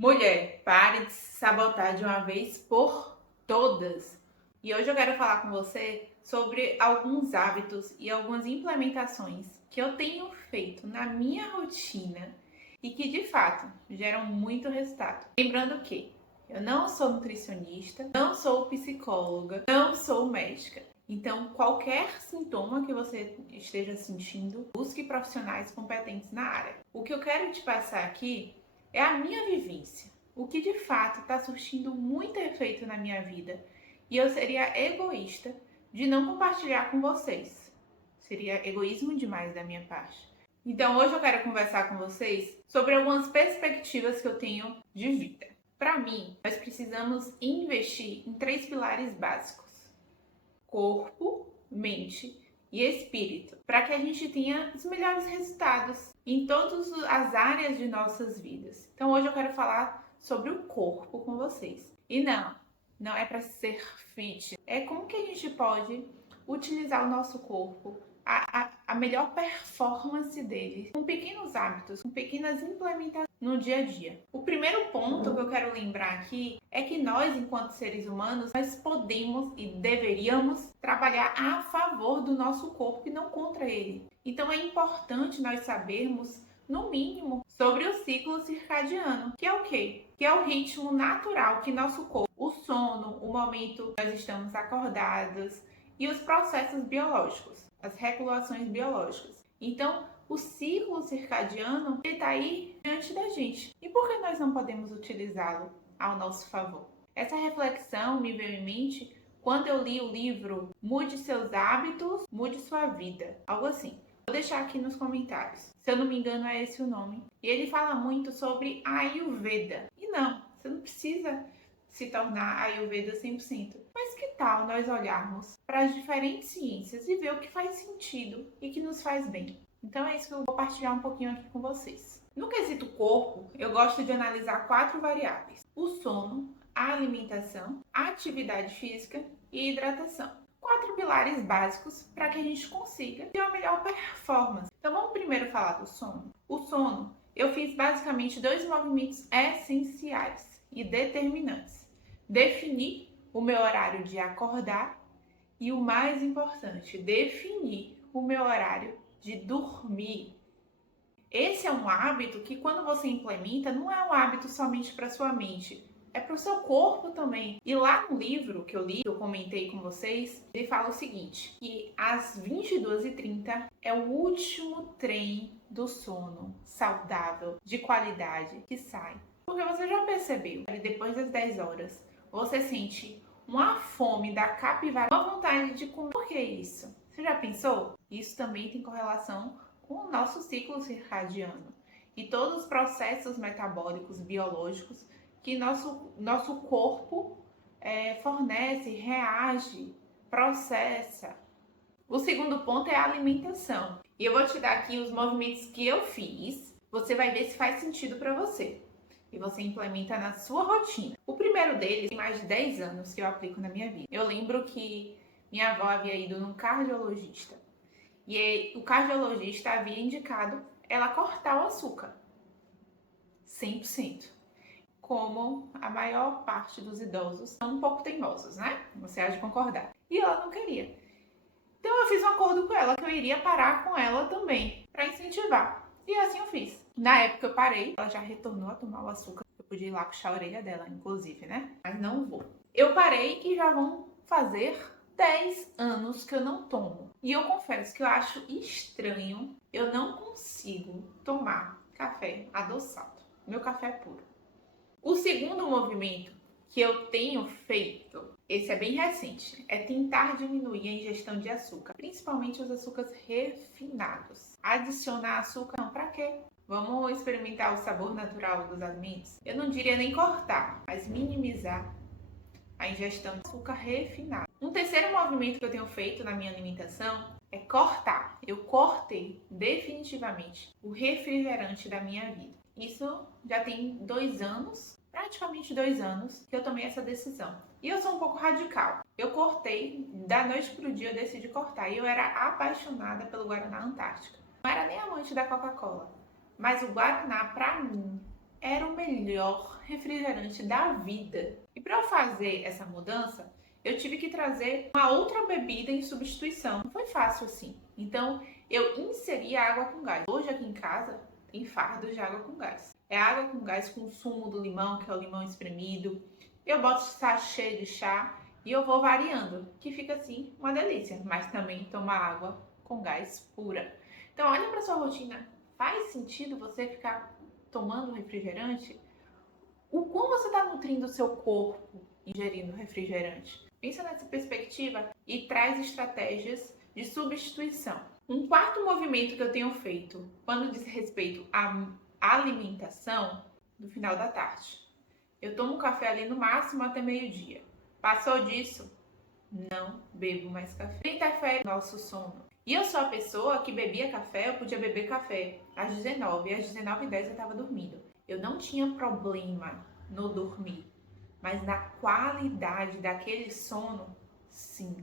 Mulher, pare de se sabotar de uma vez por todas. E hoje eu quero falar com você sobre alguns hábitos e algumas implementações que eu tenho feito na minha rotina e que de fato geram muito resultado. Lembrando que eu não sou nutricionista, não sou psicóloga, não sou médica. Então, qualquer sintoma que você esteja sentindo, busque profissionais competentes na área. O que eu quero te passar aqui é a minha vivência, o que de fato está surtindo muito efeito na minha vida. E eu seria egoísta de não compartilhar com vocês. Seria egoísmo demais da minha parte. Então hoje eu quero conversar com vocês sobre algumas perspectivas que eu tenho de vida. Para mim, nós precisamos investir em 3 pilares básicos: corpo, mente e espírito, para que a gente tenha os melhores resultados em todas as áreas de nossas vidas. Então hoje eu quero falar sobre o corpo com vocês. E não é para ser fit, é como que a gente pode utilizar o nosso corpo, a melhor performance dele, com pequenos hábitos, com pequenas implementações no dia a dia. O primeiro ponto que eu quero lembrar aqui é que nós, enquanto seres humanos, nós podemos e deveríamos trabalhar a favor do nosso corpo e não contra ele. Então é importante nós sabermos, no mínimo, sobre o ciclo circadiano, que é o quê? Que é o ritmo natural que nosso corpo, o sono, o momento que nós estamos acordados e os processos biológicos, as regulações biológicas. Então, o ciclo circadiano está aí diante da gente. E por que nós não podemos utilizá-lo ao nosso favor? Essa reflexão me veio em mente quando eu li o livro Mude Seus Hábitos, Mude Sua Vida, algo assim. Vou deixar aqui nos comentários. Se eu não me engano, é esse o nome. E ele fala muito sobre Ayurveda. E não, você não precisa se tornar Ayurveda 100%. Mas que tal nós olharmos para as diferentes ciências e ver o que faz sentido e que nos faz bem? Então é isso que eu vou partilhar um pouquinho aqui com vocês. No quesito corpo, eu gosto de analisar 4 variáveis: o sono, a alimentação, a atividade física e hidratação. 4 pilares básicos para que a gente consiga ter uma melhor performance. Então vamos primeiro falar do sono. O sono, eu fiz basicamente 2 movimentos essenciais e determinantes: definir o meu horário de acordar e, o mais importante, definir o meu horário de dormir. Esse é um hábito que, quando você implementa, não é um hábito somente para sua mente, é para o seu corpo também. E lá no livro que eu li, que eu comentei com vocês, ele fala o seguinte, que às 22h30 é o último trem do sono saudável, de qualidade, que sai. Porque você já percebeu que depois das 10 horas, você sente uma fome da capivara, uma vontade de comer. Por que isso? Você já pensou? Isso também tem correlação com o nosso ciclo circadiano e todos os processos metabólicos, biológicos que nosso corpo fornece, reage, processa. O segundo ponto é a alimentação. E eu vou te dar aqui os movimentos que eu fiz. Você vai ver se faz sentido para você. E você implementa na sua rotina. O primeiro deles tem mais de 10 anos que eu aplico na minha vida. Eu lembro que minha avó havia ido num cardiologista. E o cardiologista havia indicado ela cortar o açúcar. 100%. Como a maior parte dos idosos são um pouco teimosos, né? Você há de concordar. E ela não queria. Então eu fiz um acordo com ela que eu iria parar com ela também, para incentivar. E assim eu fiz. Na época eu parei, ela já retornou a tomar o açúcar. Eu podia ir lá puxar a orelha dela, inclusive, né? Mas não vou. Eu parei e já vão fazer 10 anos que eu não tomo. E eu confesso que eu acho estranho, eu não consigo tomar café adoçado. Meu café é puro. O segundo movimento que eu tenho feito, esse é bem recente, é tentar diminuir a ingestão de açúcar, principalmente os açúcares refinados. Adicionar açúcar, não, pra quê? Vamos experimentar o sabor natural dos alimentos? Eu não diria nem cortar, mas minimizar a ingestão de açúcar refinado. Um terceiro movimento que eu tenho feito na minha alimentação é cortar. Eu cortei definitivamente o refrigerante da minha vida. Isso já tem 2 anos, praticamente 2 anos, que eu tomei essa decisão. E eu sou um pouco radical. Eu cortei, da noite pro dia eu decidi cortar. E eu era apaixonada pelo Guaraná Antártica. Não era nem amante da Coca-Cola. Mas o Guaraná, pra mim, era o melhor refrigerante da vida. E para eu fazer essa mudança, eu tive que trazer uma outra bebida em substituição. Não foi fácil assim. Então, eu inseri água com gás. Hoje aqui em casa tem fardos de água com gás. É água com gás com sumo do limão, que é o limão espremido. Eu boto sachê de chá e eu vou variando, que fica assim uma delícia. Mas também toma água com gás pura. Então, olha para sua rotina. Faz sentido você ficar tomando refrigerante? O como você está nutrindo o seu corpo ingerindo refrigerante? Pensa nessa perspectiva e traz estratégias de substituição. Um quarto movimento que eu tenho feito quando diz respeito à alimentação, no final da tarde. Eu tomo café ali no máximo até meio-dia. Passou disso, não bebo mais café. Interfere no nosso sono. E eu sou a pessoa que bebia café, eu podia beber café às 19, às 19h10 eu estava dormindo. Eu não tinha problema no dormir, mas na qualidade daquele sono, sim.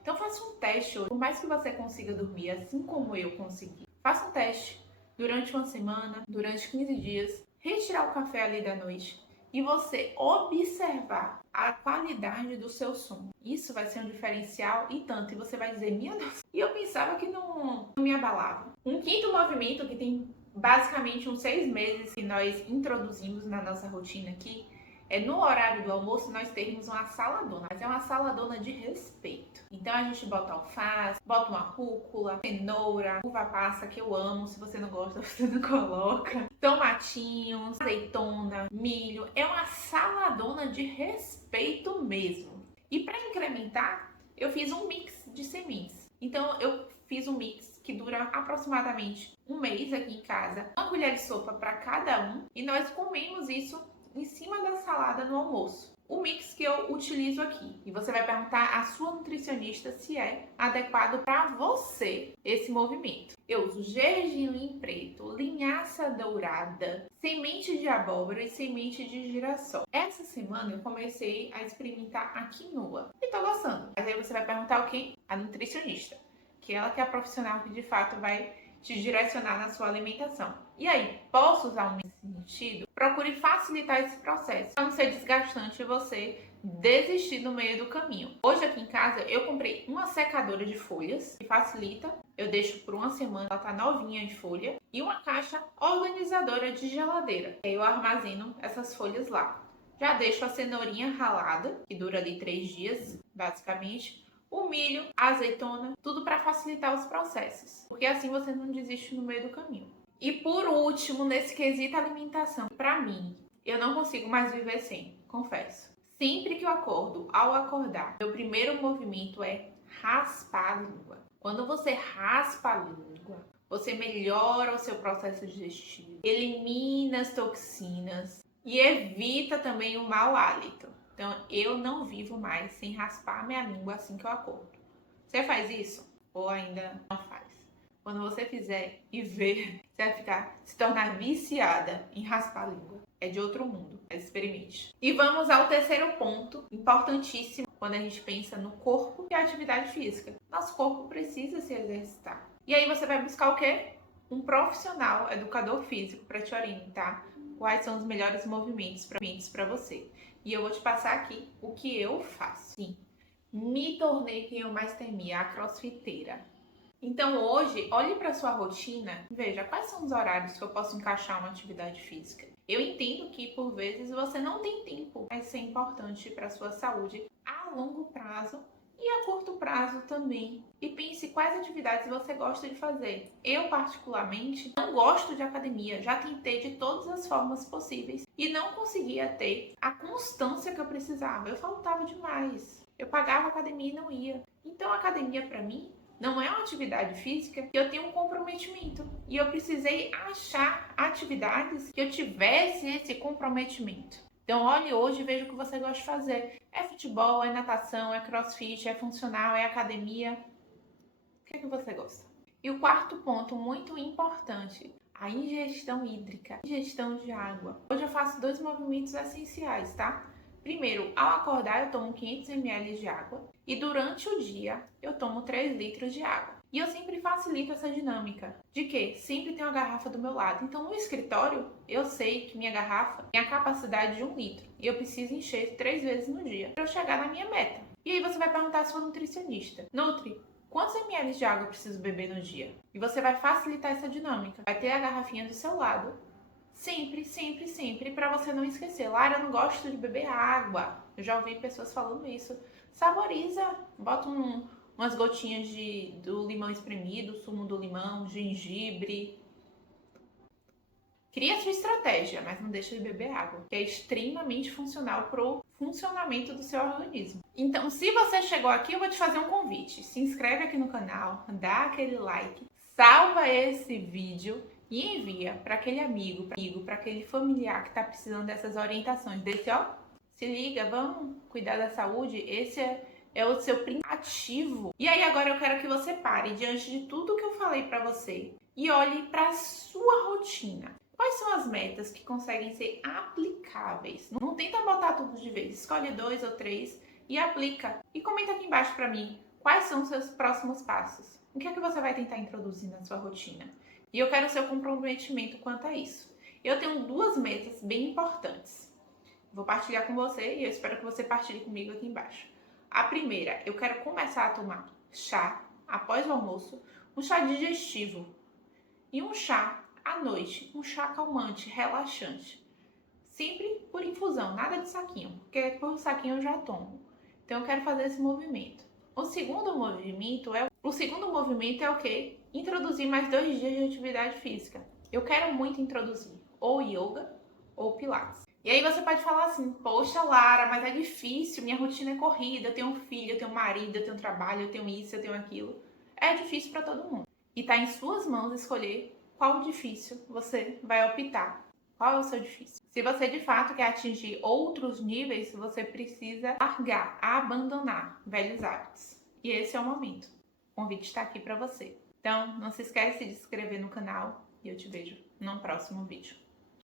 Então faça um teste hoje. Por mais que você consiga dormir assim como eu consegui, faça um teste durante uma semana, durante 15 dias, retirar o café ali da noite e você observar a qualidade do seu sono. Isso vai ser um diferencial e tanto. E você vai dizer, minha Deus, e eu pensava que não me abalava. Um quinto movimento que tem basicamente uns 6 meses que nós introduzimos na nossa rotina aqui, é no horário do almoço nós termos uma saladona, mas é uma saladona de respeito. Então a gente bota alface, bota uma rúcula, cenoura, uva passa, que eu amo, se você não gosta você não coloca, tomatinhos, azeitona, milho, é uma saladona de respeito mesmo. E para incrementar, eu fiz um mix de sementes. Então eu fiz um mix que dura aproximadamente um mês aqui em casa, uma colher de sopa para cada um, e nós comemos isso em cima da salada no almoço. O mix que eu utilizo aqui. E você vai perguntar à sua nutricionista se é adequado para você esse movimento. Eu uso gergelim preto, linhaça dourada, semente de abóbora e semente de girassol. Essa semana eu comecei a experimentar a quinoa e tô gostando. Mas aí você vai perguntar o quê? A nutricionista, que ela que é a profissional que de fato vai te direcionar na sua alimentação. E aí, posso usar um mix nesse sentido? Procure facilitar esse processo, para não ser desgastante você desistir no meio do caminho. Hoje aqui em casa eu comprei uma secadora de folhas, que facilita. Eu deixo por uma semana, ela tá novinha de folha. E uma caixa organizadora de geladeira. Aí eu armazeno essas folhas lá. Já deixo a cenourinha ralada, que dura ali 3 dias, basicamente. O milho, a azeitona, tudo para facilitar os processos. Porque assim você não desiste no meio do caminho. E por último, nesse quesito alimentação, para mim, eu não consigo mais viver sem, confesso. Sempre que eu acordo, ao acordar, meu primeiro movimento é raspar a língua. Quando você raspa a língua, você melhora o seu processo digestivo, elimina as toxinas e evita também o mau hálito. Então, eu não vivo mais sem raspar minha língua assim que eu acordo. Você faz isso? Ou ainda não faz? Quando você fizer e ver, você vai se tornar viciada em raspar a língua. É de outro mundo. Experimente. E vamos ao terceiro ponto, importantíssimo, quando a gente pensa no corpo, que é a atividade física. Nosso corpo precisa se exercitar. E aí você vai buscar o quê? Um profissional, educador físico, para te orientar quais são os melhores movimentos para você. E eu vou te passar aqui o que eu faço. Sim, me tornei quem eu mais temia, a crossfiteira. Então hoje, olhe para sua rotina e veja quais são os horários que eu posso encaixar uma atividade física. Eu entendo que por vezes você não tem tempo, mas isso é importante para a sua saúde a longo prazo e a curto prazo também. E pense quais atividades você gosta de fazer. Eu, particularmente, não gosto de academia. Já tentei de todas as formas possíveis e não conseguia ter a constância que eu precisava. Eu faltava demais. Eu pagava academia e não ia. Então, a academia, para mim, não é uma atividade física que eu tenho um comprometimento. E eu precisei achar atividades que eu tivesse esse comprometimento. Então, olhe hoje e veja o que você gosta de fazer. É futebol, é natação, é crossfit, é funcional, é academia. O que é que você gosta? E o quarto ponto, muito importante, a ingestão hídrica, ingestão de água. Hoje eu faço 2 movimentos essenciais, tá? Primeiro, ao acordar eu tomo 500 ml de água e durante o dia eu tomo 3 litros de água. E eu sempre facilito essa dinâmica de que sempre tem uma garrafa do meu lado. Então, no escritório, eu sei que minha garrafa tem a capacidade de 1 litro. E eu preciso encher 3 vezes no dia para eu chegar na minha meta. E aí você vai perguntar à sua nutricionista: Nutri, quantos ml de água eu preciso beber no dia? E você vai facilitar essa dinâmica. Vai ter a garrafinha do seu lado. Sempre, sempre, sempre, para você não esquecer. Lara, eu não gosto de beber água. Eu já ouvi pessoas falando isso. Saboriza, bota umas gotinhas do limão espremido, sumo do limão, gengibre. Cria sua estratégia, mas não deixa de beber água, que é extremamente funcional pro funcionamento do seu organismo. Então, se você chegou aqui, eu vou te fazer um convite. Se inscreve aqui no canal, dá aquele like, salva esse vídeo e envia para aquele amigo, para aquele familiar que está precisando dessas orientações. Desse, ó, se liga, vamos cuidar da saúde. Esse é o seu princípio ativo. E aí agora eu quero que você pare diante de tudo que eu falei para você e olhe para a sua rotina. Quais são as metas que conseguem ser aplicáveis? Não tenta botar tudo de vez, escolhe 2 ou 3 e aplica. E comenta aqui embaixo para mim quais são os seus próximos passos. O que é que você vai tentar introduzir na sua rotina? E eu quero o seu comprometimento quanto a isso. Eu tenho 2 metas bem importantes. Vou partilhar com você e eu espero que você partilhe comigo aqui embaixo. A primeira, eu quero começar a tomar chá após o almoço, um chá digestivo e um chá à noite, um chá calmante, relaxante. Sempre por infusão, nada de saquinho, porque por saquinho eu já tomo. Então eu quero fazer esse movimento. O segundo movimento é o quê? Introduzir mais 2 dias de atividade física. Eu quero muito introduzir ou yoga ou pilates. E aí você pode falar assim: poxa, Lara, mas é difícil, minha rotina é corrida, eu tenho um filho, eu tenho um marido, eu tenho trabalho, eu tenho isso, eu tenho aquilo. É difícil para todo mundo. E tá em suas mãos escolher qual difícil você vai optar. Qual é o seu difícil? Se você de fato quer atingir outros níveis, você precisa largar, abandonar velhos hábitos. E esse é o momento. O convite está aqui para você. Então, não se esquece de se inscrever no canal e eu te vejo no próximo vídeo.